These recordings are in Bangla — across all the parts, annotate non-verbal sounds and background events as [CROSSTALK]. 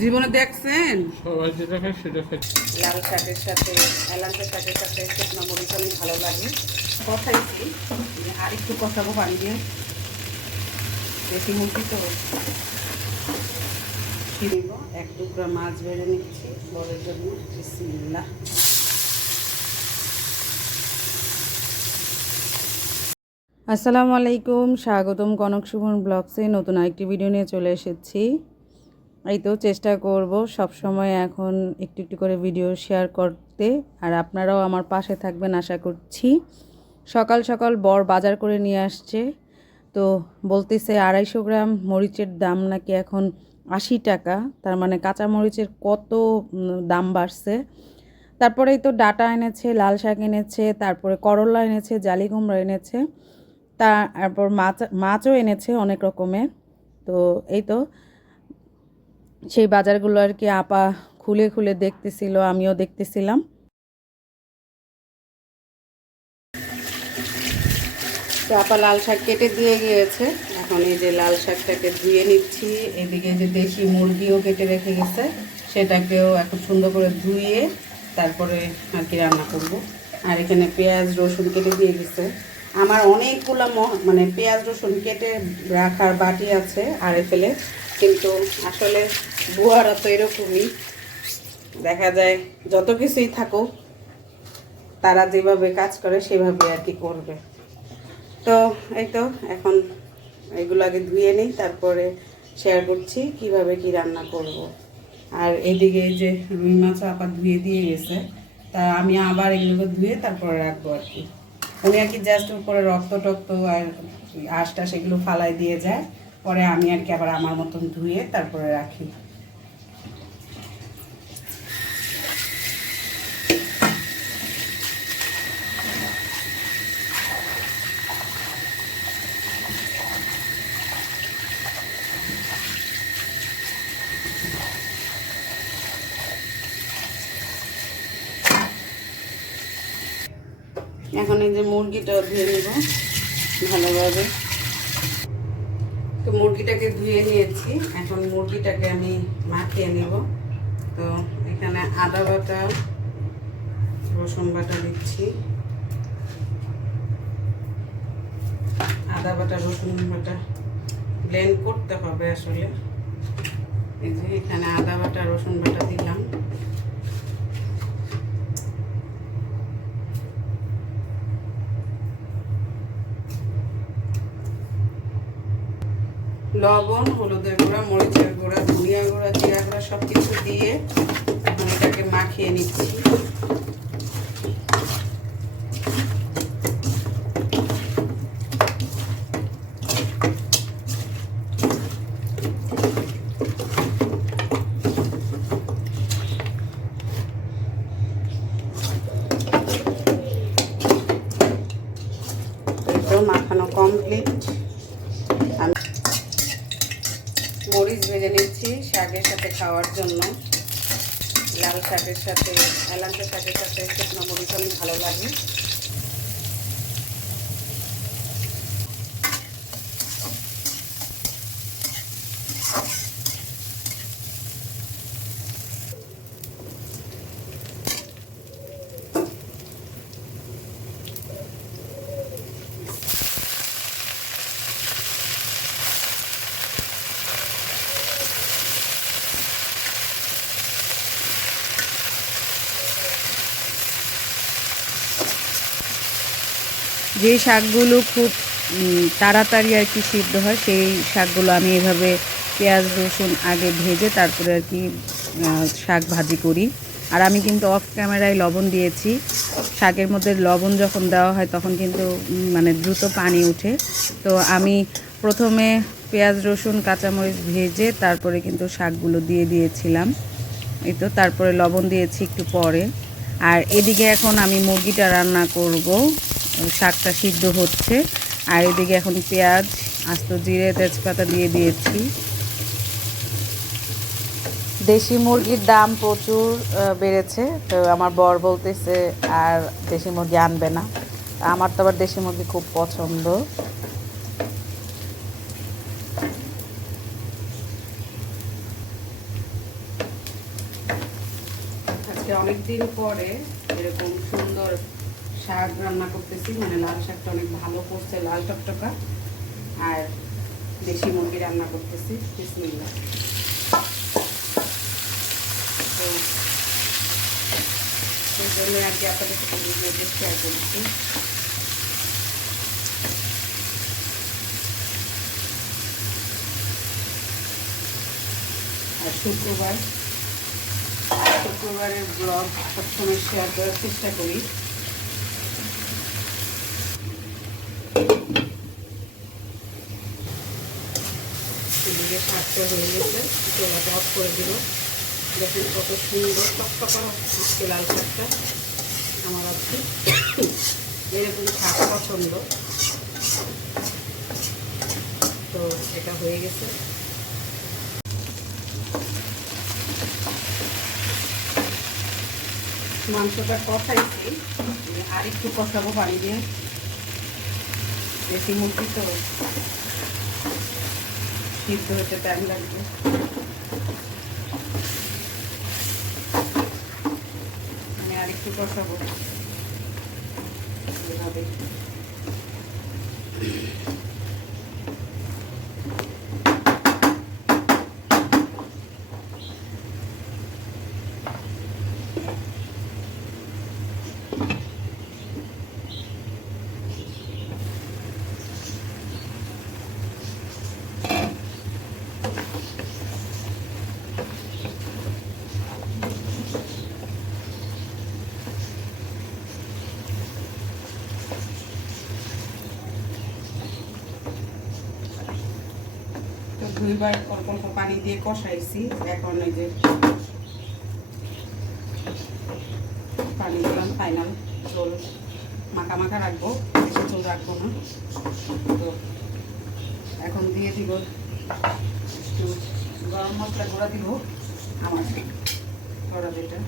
জীবনে দেখছেন? সবাই যেটা খায় সেটা খায়। লাল শাকের সাথে এলাঞ্চা শাকের সাথে শুকনো মরিচ অনেক ভালো লাগে। কষাইছি আর একটু কষাবো পানি দিয়ে বেশি মুরগি তো কি এক টুকরা মাছ বেড়ে নিচ্ছি বরের জন্য। বিসমিল্লাহ। আসসালামু আলাইকুম স্বাগতম কনক সুমন ব্লগসে। নতুন আরেকটি ভিডিও নিয়ে চলে এসেছি। এই তো চেষ্টা করব সব সময় এখন একটু একটু করে ভিডিও শেয়ার করতে। আর আপনারাও আমার পাশে থাকবেন আশা করছি। সকাল সকাল বর বাজার করে নিয়ে আসছে। তো বলতেছে আড়াইশো গ্রাম মরিচের দাম নাকি এখন আশি টাকা। তার মানে কাঁচা মরিচের কত দাম বাড়ছে। তারপরেই তো ডাটা এনেছে, লাল শাক এনেছে, তারপরে করলা এনেছে, জালি কুমড়া এনেছে। তারপর মাছ, মাছও এনেছে অনেক রকমের। তো এই তো সেই বাজারগুলো আর কি আপা খুলে খুলে দেখতেছিল, আমিও দেখতেছিলাম। তো আপা লাল শাক কেটে দিয়ে গিয়েছে। এখন এই যে লাল শাকটাকে ধুয়ে নিচ্ছি। এদিকে যে দেশি মুরগিও কেটে রেখে গেছে, সেটাকেও এখন সুন্দর করে ধুয়ে তারপরে আর কি রান্না করব। আর এখানে পেঁয়াজ, রসুন কেটে দিয়ে গেছে। আমার অনেকগুলো মানে পেঁয়াজ, রসুন কেটে রাখার বাটি আছে আড়ে ফেলে কিন্তু আসলে বুয়ারা তো এরকমই। দেখা যায় যত কিছুই থাকুক, তারা যেভাবে কাজ করে, সেভাবে আর কি করবে। তো এই তো, এখন এগুলো আগে ধুয়ে নিই, তারপরে শেয়ার করছি, কীভাবে কি রান্না করব। আর এদিকে এই যে রুই মাছ আবার ধুয়ে দিয়ে গেছে। তা আমি আবার এগুলোকে ধুয়ে তারপরে রাখব আর কি। উনি আর কি জাস্ট উপরে রক্ত টক্ত আর আশটা সেগুলো ফালাই দিয়ে যায়। পরে আমি আর কি আবার আমার মতন ধুয়ে তারপরে রাখি। এখন এই যে মুরগিটা ধুয়ে নিব ভালোভাবে। তো মুরগিটাকে ধুয়ে নিয়েছি। এখন মুরগিটাকে আমি মাখিয়ে নিব। তো এখানে আদা বাটা, রসুন বাটা দিচ্ছি। আদা বাটা, রসুন বাটা ব্লেন্ড করতে হবে আসলে। এই যে এখানে আদা বাটা, রসুন বাটা দিলাম। লবণ, হলুদের গুঁড়া, মরিচের গুঁড়া, ধনিয়া গুঁড়া, জিরা গুঁড়া সব কিছু দিয়ে এটাকে মাখিয়ে নিচ্ছি। মাখানো কমপ্লিট আমি মরিচ ভেজে নিচ্ছি শাকের সাথে খাওয়ার জন্য। লাল শাকের সাথে এলাঞ্চা শাকের সাথে শুকনো মরিচ আমি ভালো লাগে যে শাকগুলো খুব তাড়াতাড়ি আর কি সিদ্ধ হয়, সেই শাকগুলো আমি এভাবে পেঁয়াজ, রসুন আগে ভেজে তারপরে আর কি শাক ভাজি করি। আর আমি কিন্তু অফ ক্যামেরায় লবণ দিয়েছি। শাকের মধ্যে লবণ যখন দেওয়া হয় তখন কিন্তু মানে দ্রুত পানি ওঠে তো আমি প্রথমে পেঁয়াজ, রসুন, কাঁচামরিচ ভেজে তারপরে কিন্তু শাকগুলো দিয়ে দিয়েছিলাম। এই তো, তারপরে লবণ দিয়েছি একটু পরে। আর এদিকে এখন আমি মুরগিটা রান্না করব। শাকটা সিদ্ধ হচ্ছে। আর এদিকে এখন পেঁয়াজ আস্ত জিরে তেজপাতা দিয়ে দিয়েছি। দেশি মুরগির দাম প্রচুর বেড়েছে। তো আমার বর বলতেছে আর দেশি মুরগি আনবে না। আমার তো আবার দেশি মুরগি খুব পছন্দ। অনেকদিন পরে এরকম সুন্দর শাক রান্না করতেছি মানে লাল শাকটা অনেক ভালো করছে, লাল টকটকা। আর দেশি মুরগি রান্না করতেছি, বিসমিল্লাহ। তো সেই জন্য আর কি আপনাদের শেয়ার করছি। আর শুক্রবার শুক্রবারের ব্লগ সবসময় শেয়ার করার চেষ্টা করি। এদিকে শাকটা হয়ে গেছে। চোলাটা অফ করে দিল দেখুন কত সুন্দর টকটকা হচ্ছে লাল শাকটা। আমার আছে এরকম শাক পছন্দ। তো এটা হয়ে গেছে। মাংসটা কষাইছি। আর একটু কষাবো পানি দিয়ে। বেশি মুরগি তো সিদ্ধ হতে টাইম লাগবে। আমি আর একটু কষাবো এভাবে দুইবার অল্প অল্প পানি দিয়ে কষাইছি। এখন এই যে পানি দিলাম ফাইনাল ঝোল মাখা মাখা রাখব, বেশি ঝোল রাখব না। তো এখন দিয়ে দিব একটু গরম মশলা গুঁড়া দিব, আমার করা যেটা।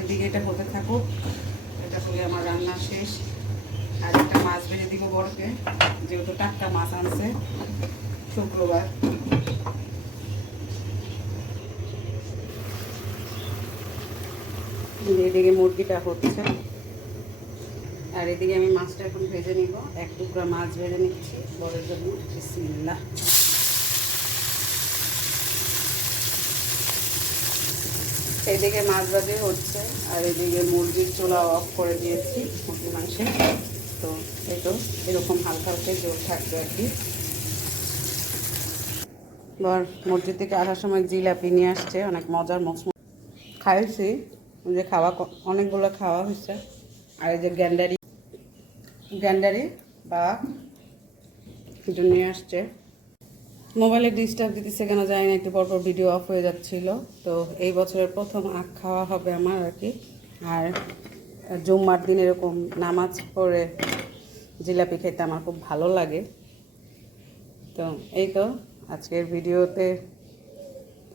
এদিকে এটা হতে থাকুক। হলে আমার রান্না শেষ। আর একটা মাছ ভেজে দিব বড়কে যেহেতু টাটকা মাছ আনছে শুক্রবার। এদিকে মুরগিটা হচ্ছে। আর এদিকে আমি মাছটা এখন ভেজে নিব। এক টুকরা মাছ ভেজে নিচ্ছি বড়ের জন্য। বিসমিল্লাহ। এদিকে মাছ ভাজি হচ্ছে, আর এদিকে মুরগির চোলা অফ করে দিয়েছি মুরগি মাংসে তো এই তো এরকম হালকা হালকা জোর থাকবে আর কি। এবার মসজিদ থেকে আসার সময় জিলাপি নিয়ে আসছে, অনেক মজার মসমস খাইছি যে খাওয়া অনেকগুলো খাওয়া হয়েছে। আর এই যে গ্যান্ডারি গ্যান্ডারি বা নিয়ে আসছে। মোবাইলে ডিস্টার্ব দিতেছে কেন জানি না, একটু পরপর ভিডিও অফ হয়ে যাচ্ছিল। তো এই বছরের প্রথম আখ খাওয়া হবে আমার আর কি। আর জুম্মার দিন এরকম নামাজ পড়ে জিলাপি খেতে আমার খুব ভালো লাগে। তো এই তো আজকের ভিডিওতে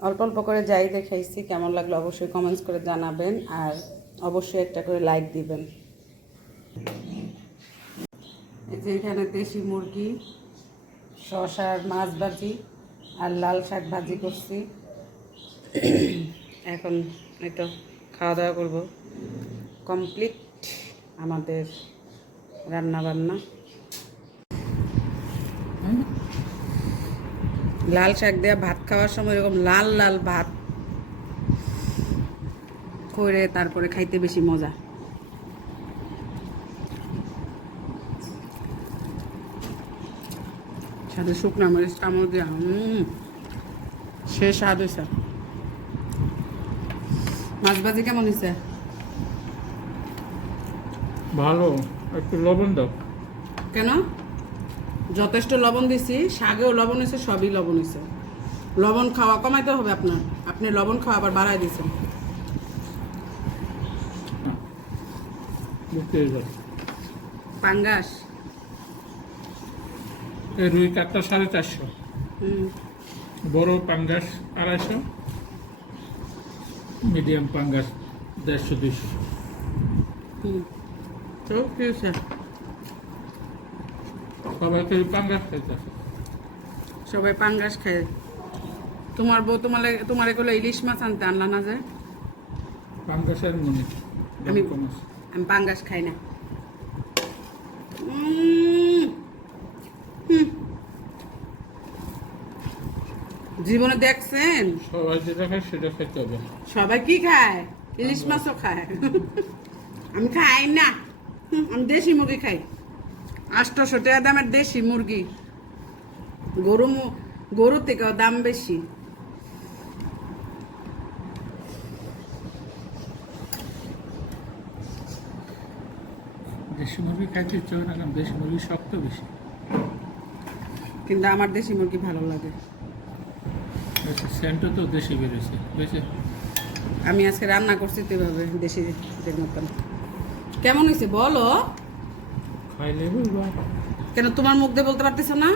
অল্প অল্প করে যাই দেখাইছি, কেমন লাগল অবশ্যই কমেন্টস করে জানাবেন আর অবশ্যই একটা করে লাইক দিবেন। এখানে দেশি মুরগি। শশার মাছ ভাজি আর লাল শাক ভাজি করছি। [COUGHS] এখন এই তো খাওয়া দাওয়া করব। কমপ্লিট আমাদের রান্না বান্না। লাল শাক দেওয়া ভাত খাওয়ার সময় এরকম লাল লাল ভাত করে তারপরে খাইতে বেশি মজা। সাথে শুকনা মরিচ কামড় হুম সে স্বাদ হয়েছে মাছ ভাজি কেমন হয়েছে ভালো একটু লবণ দাও। কেন? যথেষ্ট লবণ দিছি শাকেও লবণ হয়েছে সবই লবণ হয়েছে লবণ খাওয়া কমাইতে হবে আপনার। আপনি লবণ খাওয়া আবার বাড়াই দিয়েছেন। পাঙ্গাস। রুই কাতটা সাড়ে চারশো। বড় পাঙ্গাস আড়াইশো। মিডিয়াম পাঙ্গাস দেড়শো দুইশো। সবাইকে পাঙ্গাস খাইতে সবাই পাঙ্গাস খায়। তোমার বউ তোমার তোমার এগুলো ইলিশ মাছ আনতে আনলা না যায় পাঙ্গাসের মনে আমি- আমি পাঙ্গাস খাই না। জীবনে দেখছেন? সবাই যেটা খায় সেটা খেতে হবে। সবাই কি খায়? ইলিশ মাছও খায়। আমি খাই না। আমি দেশি মুরগি খাই। আটশোশো টাকা দামের দেশি মুরগি। গরু গরুর থেকেও দাম বেশি। দেশি মুরগি খাইতে ইচ্ছে না দেশি মুরগি শক্ত বেশি। কিন্তু আমার দেশি মুরগি ভালো লাগে। সেন্টও তো দেশি বেরোছে বুঝছে আমি আজকে রান্না করছি তো এভাবে দেশি মতন। কেমন হয়েছে বলো? খাইলে কেন তোমার মুখ দিয়ে বলতে পারতেছ না?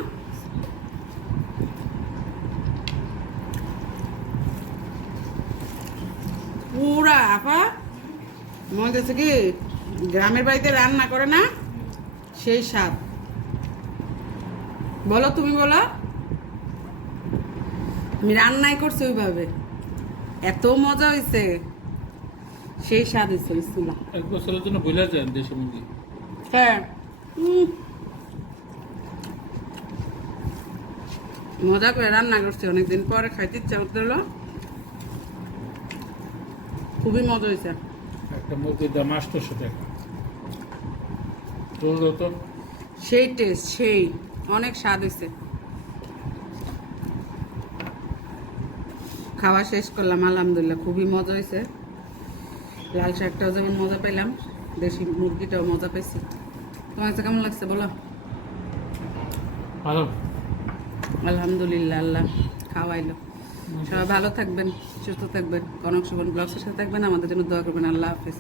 পুরা আপা। মনে হচ্ছে কি গ্রামের বাড়িতে রান্না করে না সেই স্বাদ। বলো তুমি বলো। আমি রান্নাই করছি ওইভাবে। এত মজা হয়েছে সেই স্বাদ হয়েছে বিসমিল্লাহ। এক বছরের জন্য বলে যান দেশি মুরগি। হ্যাঁ। মজা করে রান্না করছি অনেকদিন পরে খাইতে ইচ্ছা করতে হলো খুবই মজা হয়েছে একটা মুরগির দাম আটশোশো টাকা। বলল তো সেই টেস্ট সেই। অনেক স্বাদ হয়েছে খাওয়া শেষ করলাম আলহামদুলিল্লাহ খুবই মজা হয়েছে। লাল শাকটাও যেমন মজা পেলাম দেশি মুরগিটাও মজা পেয়েছি তোমার কাছে কেমন লাগছে বলো? ভালো। আলহামদুলিল্লাহ আল্লাহ খাওয়াইলো। সবাই ভালো থাকবেন সুস্থ থাকবেন কনক সুবন ব্লগসের সাথে থাকবেন আমাদের জন্য দোয়া করবেন আল্লাহ হাফিজ।